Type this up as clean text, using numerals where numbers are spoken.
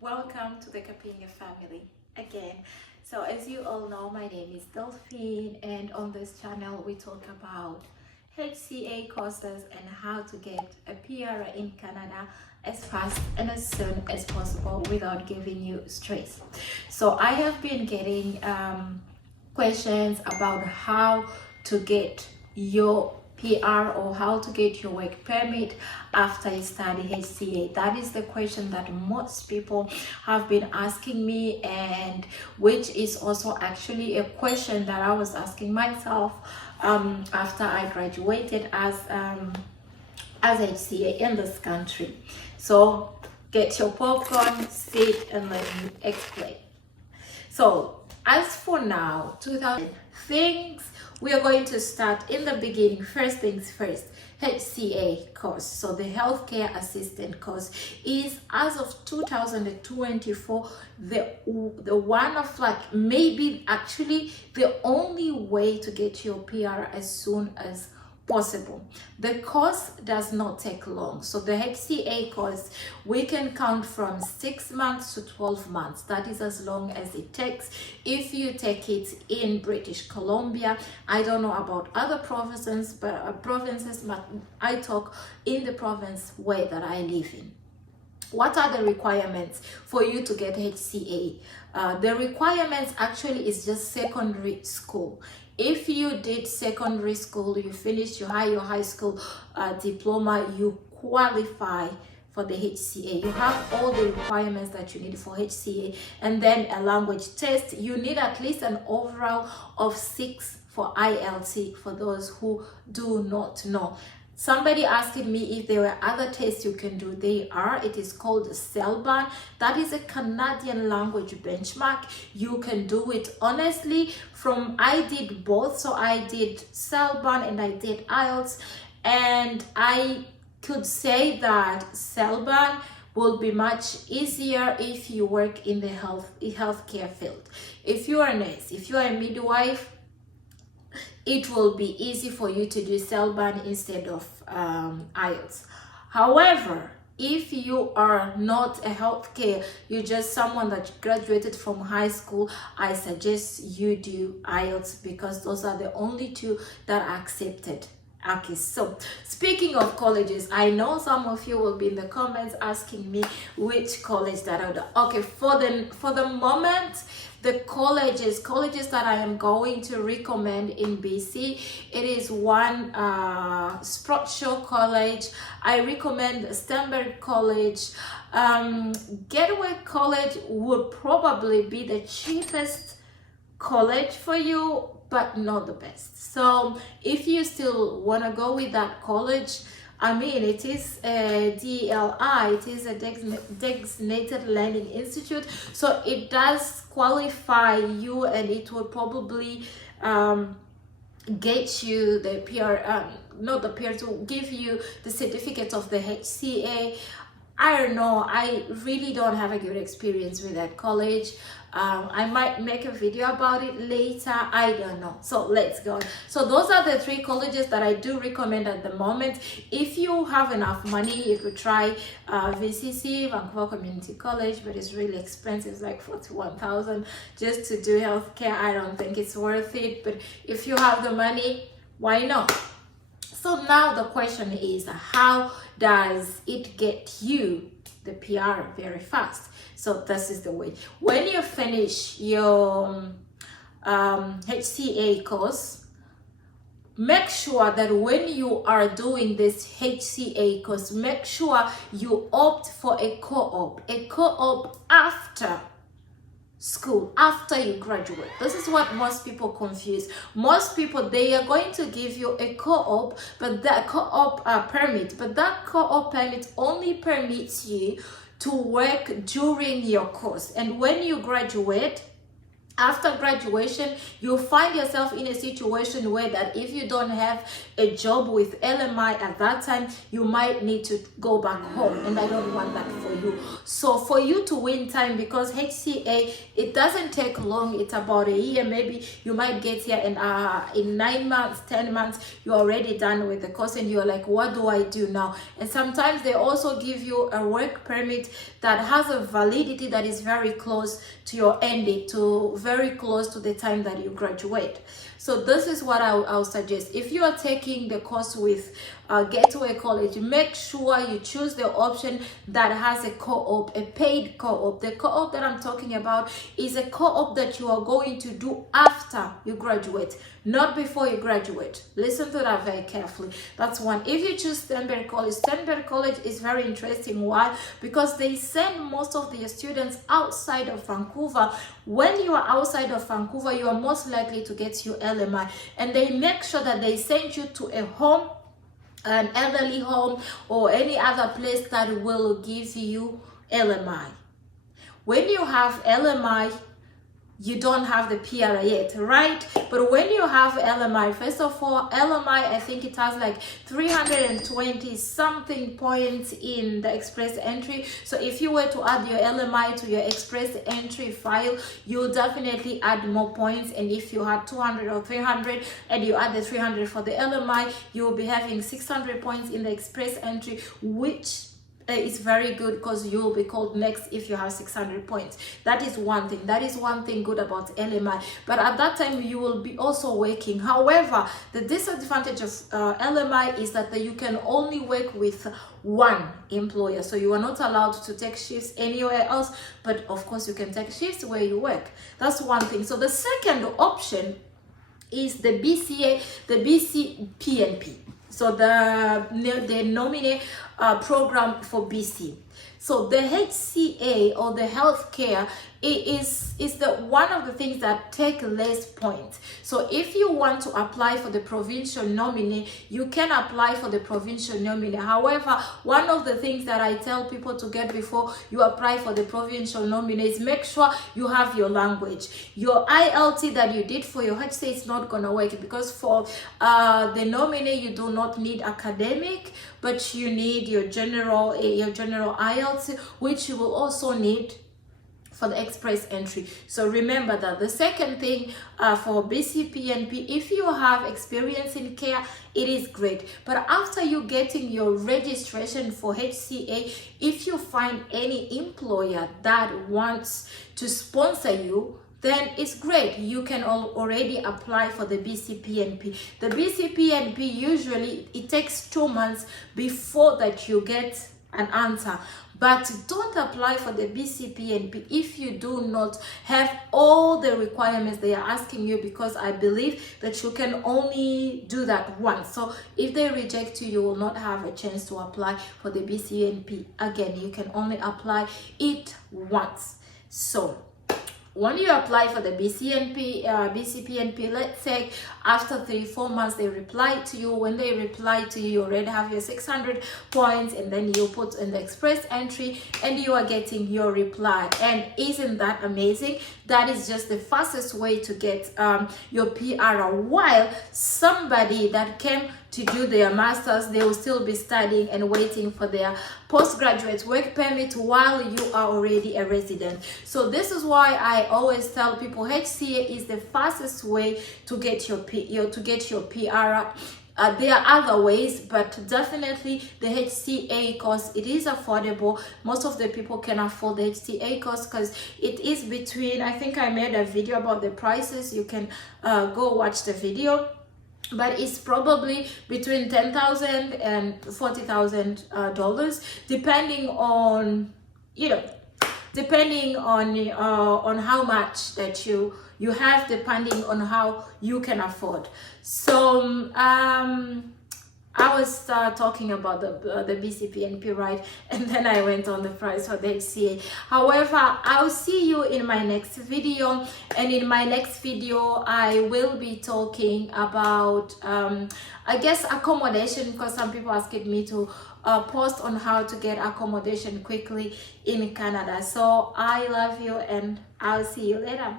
Welcome to the Kapinga family again. So as you all know, my name is Delphine, and on this channel we talk about HCA courses and how to get a PR in Canada as fast and as soon as possible without giving you stress. So I have been getting questions about how to get your PR or how to get your work permit after you study HCA. That is the question that most people have been asking me, and which is also actually a question that I was asking myself after I graduated as HCA in this country. So get your popcorn, sit, and let me explain. So as for now, 2000 things, we are going to start in the beginning. First things first, HCA course. So the healthcare assistant course is, as of 2024, the one of, like, maybe actually the only way to get your PR as soon as possible. The course does not take long. So the HCA course, we can count from 6 months to 12 months. That is as long as it takes if you take it in British Columbia. I don't know about other provinces, but I talk in the province where that I live in. What are the requirements for you to get HCA? The requirements actually is just secondary school. If you did secondary school, you finished your high school diploma, you qualify for the HCA. You have all the requirements that you need for HCA, and then a language test. You need at least an overall of 6 for IELTS, for those who do not know. Somebody asked me if there were other tests you can do. It is called CELBAN. That is a Canadian language benchmark. You can do it honestly. I did both. So I did CELBAN and I did IELTS. And I could say that CELBAN will be much easier if you work in the healthcare field. If you are a nurse, if you are a midwife, it will be easy for you to do CELBAN instead of IELTS. However, if you are not a healthcare, you're just someone that graduated from high school, I suggest you do IELTS, because those are the only two that are accepted. Okay, so speaking of colleges, I know some of you will be in the comments asking me which college that I would. Okay, for the moment, the colleges that I am going to recommend in BC, it is one Sprott College. I recommend Stanberg College. Gateway College would probably be the cheapest college for you, but not the best. So if you still want to go with that college, I mean, it is a DLI, it is a designated learning institute, so it does qualify you, and it will probably get you the PR, not the PR, to give you the certificate of the HCA. I don't know, I really don't have a good experience with that college. I might make a video about it later, I don't know. So let's go. So those are the 3 colleges that I do recommend at the moment. If you have enough money, you could try VCC, Vancouver Community College, but it's really expensive. It's like 41,000 just to do healthcare. I don't think it's worth it, but if you have the money, why not? So now the question is, how does it get you the PR very fast? So this is the way. When you finish your HCA course, make sure that when you are doing this HCA course, make sure you opt for a co-op after school, after you graduate. This is what most people confuse. Most people, they are going to give you a co-op, but that co-op permit, but that co-op permit only permits you to work during your course. And when you graduate, After graduation, you'll find yourself in a situation where that if you don't have a job with LMI at that time, you might need to go back home, and I don't want that for you. So for you to win time, because HCA, it doesn't take long, it's about a year. Maybe you might get here and in 9 months, 10 months, you're already done with the course, and you're like, what do I do now? And sometimes they also give you a work permit that has a validity that is very close to your end date, to very close to the time that you graduate. So this is what I'll suggest. If you are taking the course with Gateway College, make sure you choose the option that has a co-op, a paid co-op. The co-op that I'm talking about is a co-op that you are going to do after you graduate, not before you graduate. Listen to that very carefully. That's one. If you choose Stanberg College is very interesting. Why? Because they send most of their students outside of Vancouver. When you are outside of Vancouver, you are most likely to get your LMI, and they make sure that they send you to a home, an elderly home, or any other place that will give you LMI. When you have LMI, you don't have the PR yet, right? But when you have LMI, first of all, LMI, I think it has like 320 something points in the express entry. So if you were to add your LMI to your express entry file, you'll definitely add more points. And if you had 200 or 300 and you add the 300 for the LMI, you'll be having 600 points in the express entry, which it's very good because you will be called next if you have 600 points. That is one thing. That is one thing good about LMI. But at that time, you will be also working. However, the disadvantage of LMI is that you can only work with one employer. So you are not allowed to take shifts anywhere else. But of course, you can take shifts where you work. That's one thing. So the second option is the BCA, the BCPNP. So the nominee program for BC. So the HCA, or the healthcare, is the one of the things that take less points. So if you want to apply for the provincial nominee, you can apply for the provincial nominee. However, one of the things that I tell people to get before you apply for the provincial nominee is make sure you have your language. Your ILT that you did for your HCA is not going to work, because for the nominee you do not need academic, but you need your general IELTS, which you will also need for the express entry. So remember that. The second thing for BCPNP, if you have experience in care, it is great. But after you getting your registration for HCA, if you find any employer that wants to sponsor you, then it's great. You can already apply for the BCPNP. The BCPNP, usually it takes 2 months before that you get an answer. But don't apply for the BCPNP if you do not have all the requirements they are asking you, because I believe that you can only do that once. So if they reject you, you will not have a chance to apply for the BCPNP again. You can only apply it once. So when you apply for the BCPNP, let's say after 3-4 months they reply to you. When they reply to you, you already have your 600 points, and then you put in the express entry and you are getting your reply. And isn't that amazing? That is just the fastest way to get your PR. While somebody that came to do their masters, they will still be studying and waiting for their postgraduate work permit while you are already a resident. So this is why I always tell people HCA is the fastest way to get your PR. There are other ways, but definitely the HCA course, it is affordable. Most of the people can afford the HCA course because it is between, I think I made a video about the prices. You can go watch the video. But it's probably between $10,000 and $40,000, depending on, depending on how much that you have, depending on how you can afford. So I was talking about the BCPNP, right? And then I went on the price for the HCA. However, I'll see you in my next video. And in my next video, I will be talking about, I guess, accommodation, because some people asked me to post on how to get accommodation quickly in Canada. So I love you, and I'll see you later.